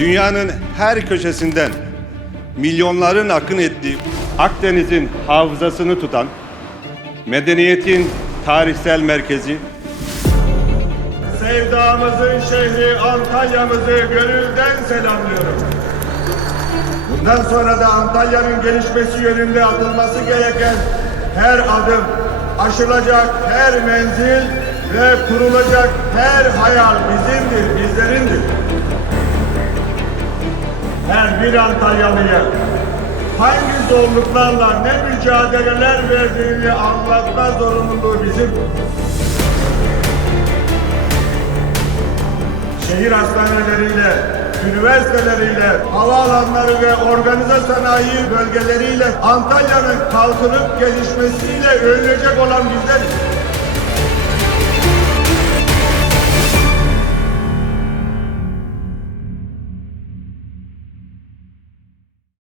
Dünyanın her köşesinden milyonların akın ettiği Akdeniz'in hafızasını tutan medeniyetin tarihsel merkezi Sevdamızın şehri Antalya'mızı gönülden selamlıyorum. Bundan sonra da Antalya'nın gelişmesi yönünde atılması gereken her adım, aşılacak her menzil ve kurulacak her hayal bizimdir, bizlerindir. Her bir Antalyalıya hangi zorluklarla ne mücadeleler verdiğini anlatma zorunluluğu bizim. şehir hastaneleriyle, üniversiteleriyle, havaalanları ve organize sanayi bölgeleriyle Antalya'nın kalkınıp gelişmesiyle övünecek olan bizleriz.